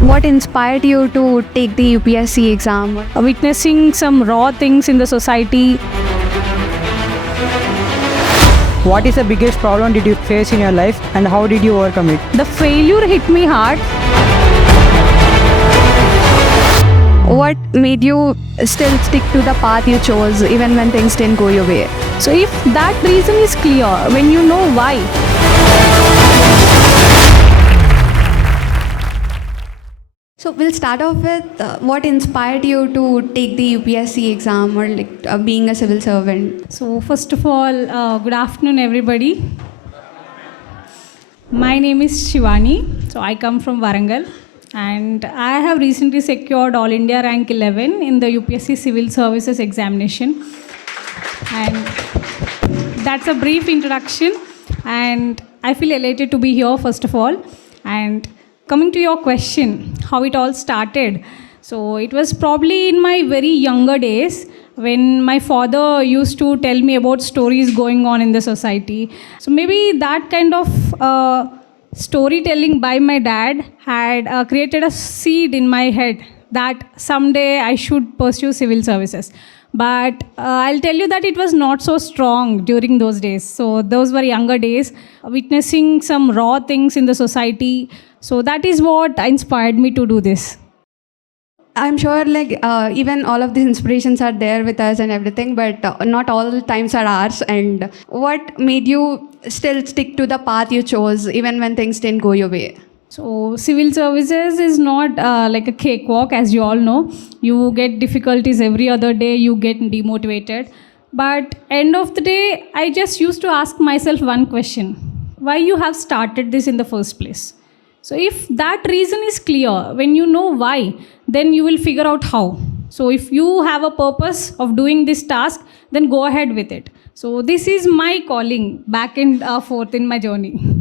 What inspired you to take the UPSC exam? Witnessing some raw things in the society. What is the biggest problem did you face in your life and how did you overcome it? The failure hit me hard. What made you still stick to the path you chose even when things didn't go your way? So if that reason is clear, when you know why. So we'll start off with what inspired you to take the UPSC exam or being a civil servant? So first of all, good afternoon everybody. My name is Shivani. So I come from Warangal and I have recently secured All India rank 11 in the UPSC Civil Services examination. And that's a brief introduction and I feel elated to be here first of all. And coming to your question, how it all started. So it was probably in my very younger days when my father used to tell me about stories going on in the society. So maybe that kind of storytelling by my dad had created a seed in my head that someday I should pursue civil services. But I'll tell you that it was not so strong during those days. So those were younger days, witnessing some raw things in the society. So that is what inspired me to do this. I'm sure even all of these inspirations are there with us and everything, but not all the times are ours. And what made you still stick to the path you chose even when things didn't go your way? So civil services is not like a cakewalk, as you all know. You get difficulties every other day, you get demotivated. But end of the day, I just used to ask myself one question. Why you have started this in the first place? So if that reason is clear, when you know why, then you will figure out how. So if you have a purpose of doing this task, then go ahead with it. So this is my calling back and forth in my journey.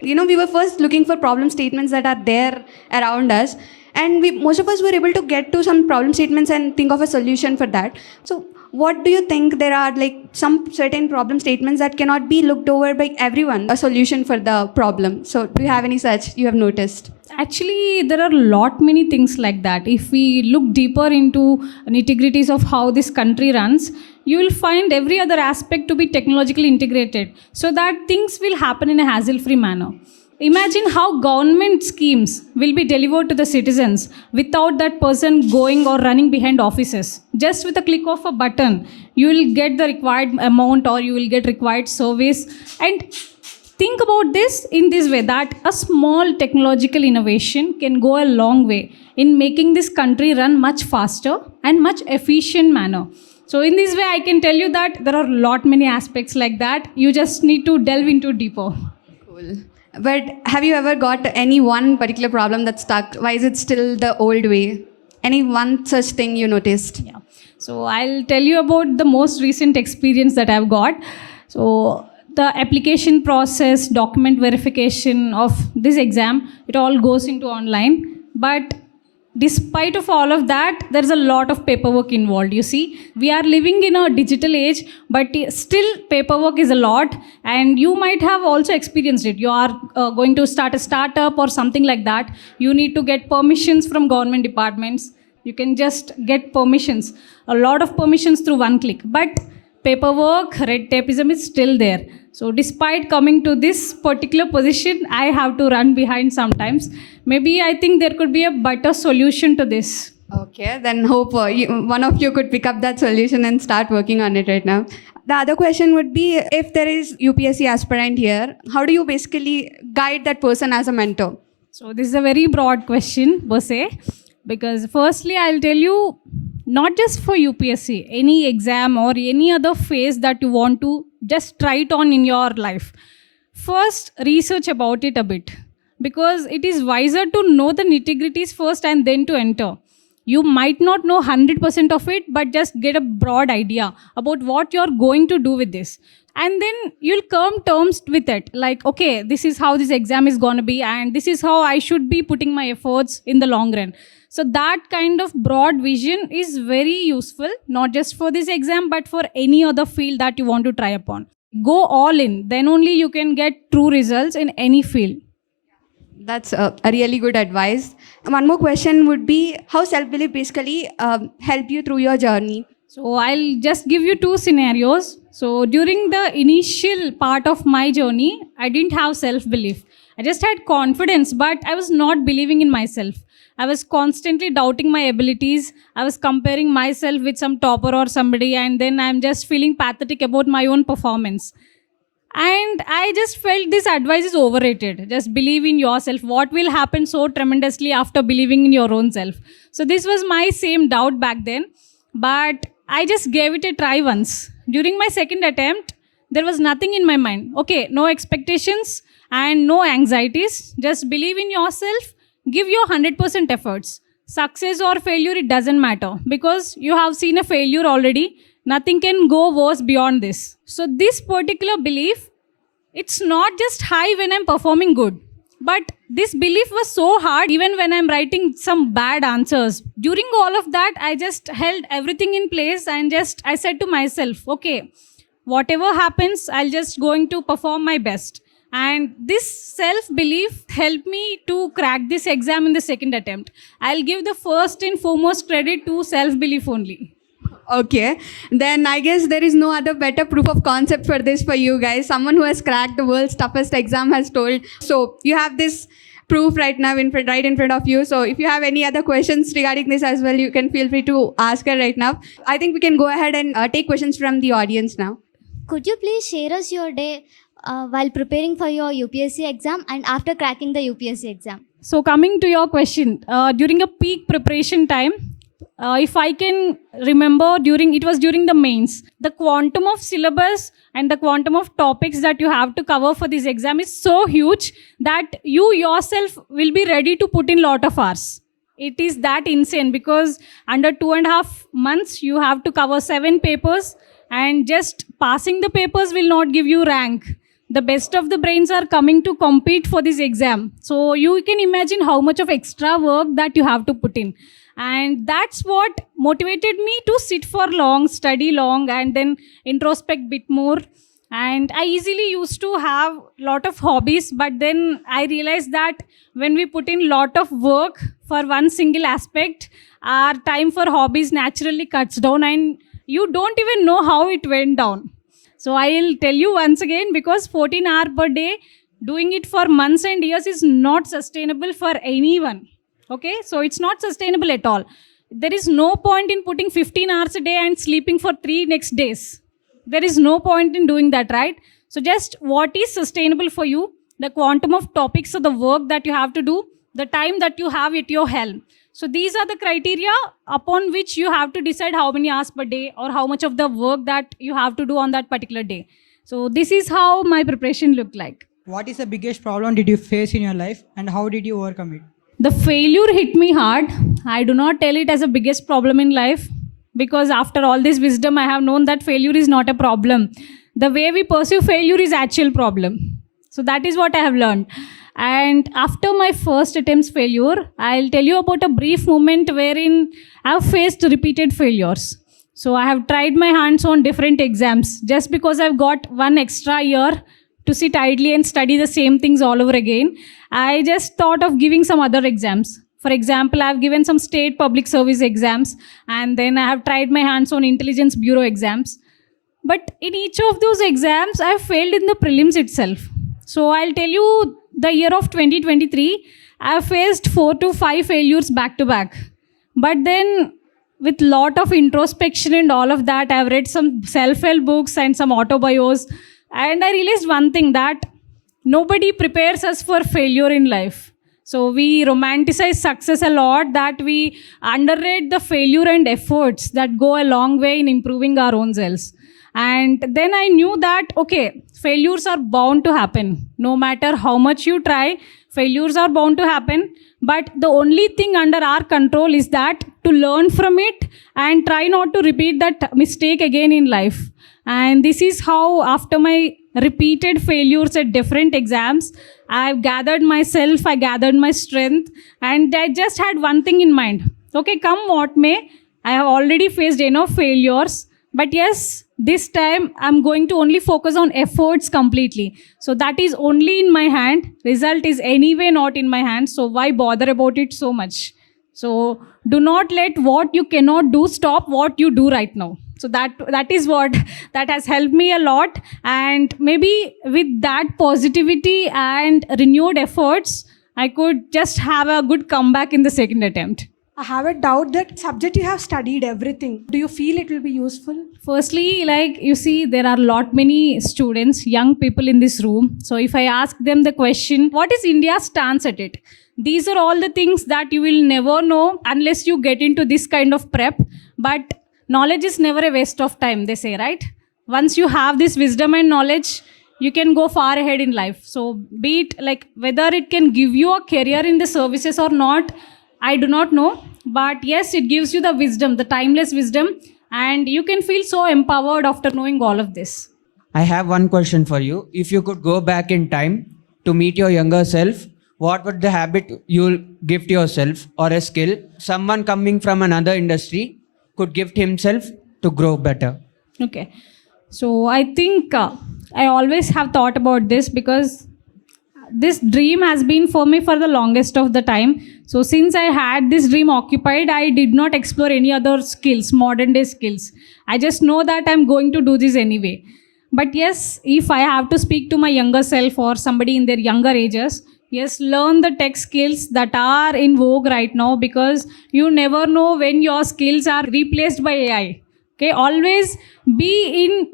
We were first looking for problem statements that are there around us, and most of us were able to get to some problem statements and think of a solution for that. So what do you think there are some certain problem statements that cannot be looked over by everyone, a solution for the problem? So do you have any such you have noticed? Actually, there are a lot many things like that. If we look deeper into nitty-gritties of how this country runs, you will find every other aspect to be technologically integrated so that things will happen in a hassle-free manner. Imagine how government schemes will be delivered to the citizens without that person going or running behind offices. Just with a click of a button, you will get the required amount or you will get required service. And think about this in this way, that a small technological innovation can go a long way in making this country run much faster and much efficient manner. So in this way, I can tell you that there are a lot many aspects like that. You just need to delve into deeper. Cool. But have you ever got any one particular problem that stuck? Why is it still the old way? Any one such thing you noticed? Yeah. So I'll tell you about the most recent experience that I've got. So the application process, document verification of this exam, it all goes into online. But despite of all of that, there's a lot of paperwork involved. You see, we are living in a digital age, but still paperwork is a lot, and you might have also experienced it. You are going to start a startup or something like that. You need to get permissions from government departments. You can just get permissions, a lot of permissions through one click. But paperwork, red tapeism is still there. So despite coming to this particular position, I have to run behind sometimes. Maybe I think there could be a better solution to this. Okay, then hope one of you could pick up that solution and start working on it right now. The other question would be, if there is UPSC aspirant here, how do you basically guide that person as a mentor? So this is a very broad question per se, because firstly I'll tell you, not just for UPSC, any exam or any other phase that you want to just try it on in your life. First, research about it a bit, because it is wiser to know the nitty-gritties first and then to enter. You might not know 100% of it, but just get a broad idea about what you're going to do with this. And then you'll come terms with it. Like, okay, this is how this exam is going to be, and this is how I should be putting my efforts in the long run. So that kind of broad vision is very useful, not just for this exam, but for any other field that you want to try upon. Go all in, then only you can get true results in any field. That's a really good advice. One more question would be how self-belief basically helped you through your journey. So I'll just give you two scenarios. So during the initial part of my journey, I didn't have self-belief. I just had confidence, but I was not believing in myself. I was constantly doubting my abilities. I was comparing myself with some topper or somebody, and then I'm just feeling pathetic about my own performance. And I just felt this advice is overrated. Just believe in yourself. What will happen so tremendously after believing in your own self? So this was my same doubt back then. But I just gave it a try once. During my second attempt, there was nothing in my mind. Okay, no expectations and no anxieties. Just believe in yourself. Give your 100% efforts. Success or failure, it doesn't matter because you have seen a failure already. Nothing can go worse beyond this. So this particular belief, it's not just high when I'm performing good, but this belief was so hard even when I'm writing some bad answers. During all of that, I just held everything in place and I said to myself, okay, whatever happens, I'll just going to perform my best. And this self-belief helped me to crack this exam in the second attempt. I'll give the first and foremost credit to self-belief only. Okay, then I guess there is no other better proof of concept for this for you guys. Someone who has cracked the world's toughest exam has told. So you have this proof right now right in front of you. So if you have any other questions regarding this as well, you can feel free to ask her right now. I think we can go ahead and take questions from the audience now. Could you please share us your day while preparing for your UPSC exam and after cracking the UPSC exam? So coming to your question, during a peak preparation time, if I can remember, it was during the mains. The quantum of syllabus and the quantum of topics that you have to cover for this exam is so huge that you yourself will be ready to put in lot of hours. It is that insane because under 2.5 months, you have to cover 7 papers and just passing the papers will not give you rank. The best of the brains are coming to compete for this exam. So you can imagine how much of extra work that you have to put in. And that's what motivated me to sit for long, study long, and then introspect bit more. And I easily used to have a lot of hobbies, but then I realized that when we put in a lot of work for one single aspect, our time for hobbies naturally cuts down and you don't even know how it went down. So I'll tell you once again, because 14 hours per day, doing it for months and years is not sustainable for anyone. Okay, so it's not sustainable at all. There is no point in putting 15 hours a day and sleeping for 3 next days. There is no point in doing that, right? So just what is sustainable for you, the quantum of topics of the work that you have to do, the time that you have at your helm. So these are the criteria upon which you have to decide how many hours per day or how much of the work that you have to do on that particular day. So this is how my preparation looked like. What is the biggest problem did you face in your life and how did you overcome it? The failure hit me hard. I do not tell it as a biggest problem in life because after all this wisdom, I have known that failure is not a problem. The way we pursue failure is actual problem. So that is what I have learned. And after my first attempt's failure, I'll tell you about a brief moment wherein I've faced repeated failures. So I have tried my hands on different exams just because I've got one extra year to sit idly and study the same things all over again. I just thought of giving some other exams. For example, I've given some state public service exams and then I have tried my hands on intelligence bureau exams. But in each of those exams, I failed in the prelims itself. So I'll tell you the year of 2023, I faced 4 to 5 failures back to back. But then with lot of introspection and all of that, I've read some self-help books and some autobios. And I realized one thing, that nobody prepares us for failure in life. So we romanticize success a lot, that we underrate the failure and efforts that go a long way in improving our own selves. And then I knew that, okay, failures are bound to happen. No matter how much you try, failures are bound to happen. But the only thing under our control is that to learn from it and try not to repeat that mistake again in life. And this is how, after my repeated failures at different exams, I've gathered myself, I gathered my strength, and I just had one thing in mind. Okay, come what may, I have already faced enough failures, but yes, this time I'm going to only focus on efforts completely. So that is only in my hand. Result is anyway not in my hand. So why bother about it so much? So do not let what you cannot do stop what you do right now. So that is what that has helped me a lot. And maybe with that positivity and renewed efforts, I could just have a good comeback in the second attempt. I have a doubt that subject you have studied everything. Do you feel it will be useful? Firstly, like you see, there are lot many students, young people in this room. So if I ask them the question, what is India's stance at it? These are all the things that you will never know unless you get into this kind of prep. But knowledge is never a waste of time, they say, right? Once you have this wisdom and knowledge, you can go far ahead in life. So be it like whether it can give you a career in the services or not, I do not know. But yes, it gives you the wisdom, the timeless wisdom, and you can feel so empowered after knowing all of this. I have one question for you. If you could go back in time to meet your younger self, what would the habit you'll gift yourself or a skill someone coming from another industry could gift himself to grow better? Okay. So I think I always have thought about this because this dream has been for me for the longest of the time. So since I had this dream occupied, I did not explore any other skills, modern day skills. I just know that I'm going to do this anyway. But yes, if I have to speak to my younger self or somebody in their younger ages, yes, learn the tech skills that are in vogue right now, because you never know when your skills are replaced by AI. Okay, always be in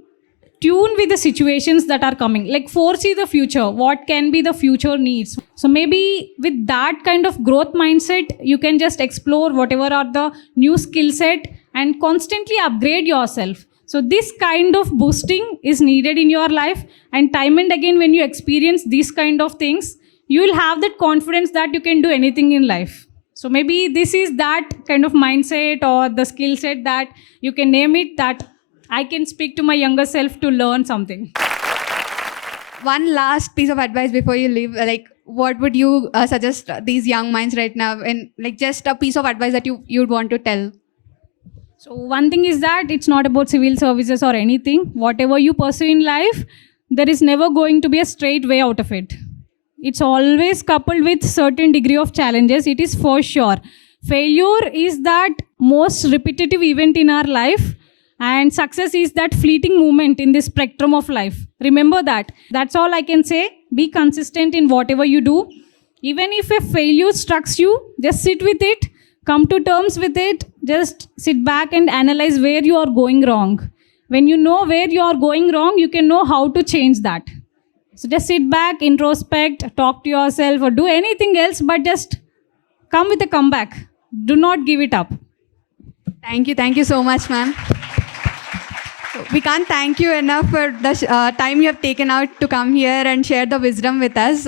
tune with the situations that are coming, like foresee the future, what can be the future needs. So maybe with that kind of growth mindset, you can just explore whatever are the new skill set and constantly upgrade yourself. So this kind of boosting is needed in your life, and time and again when you experience these kind of things, you will have that confidence that you can do anything in life. So maybe this is that kind of mindset or the skill set that you can name it, that I can speak to my younger self to learn something. One last piece of advice before you leave, like what would you suggest these young minds right now, and like just a piece of advice that you'd want to tell? So one thing is that it's not about civil services or anything. Whatever you pursue in life, there is never going to be a straight way out of it. It's always coupled with certain degree of challenges. It is for sure. Failure is that most repetitive event in our life, and success is that fleeting moment in this spectrum of life. Remember that. That's all I can say. Be consistent in whatever you do. Even if a failure strikes you, just sit with it. Come to terms with it. Just sit back and analyze where you are going wrong. When you know where you are going wrong, you can know how to change that. So just sit back, introspect, talk to yourself, or do anything else, but just come with a comeback. Do not give it up. Thank you so much, ma'am. We can't thank you enough for the time you have taken out to come here and share the wisdom with us.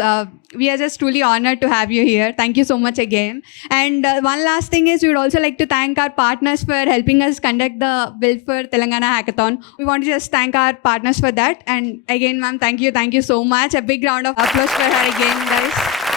We are just truly honored to have you here. Thank you so much again. And one last thing is, we would also like to thank our partners for helping us conduct the Build for Telangana Hackathon. We want to just thank our partners for that. And again, ma'am, thank you so much. A big round of applause for her again, guys.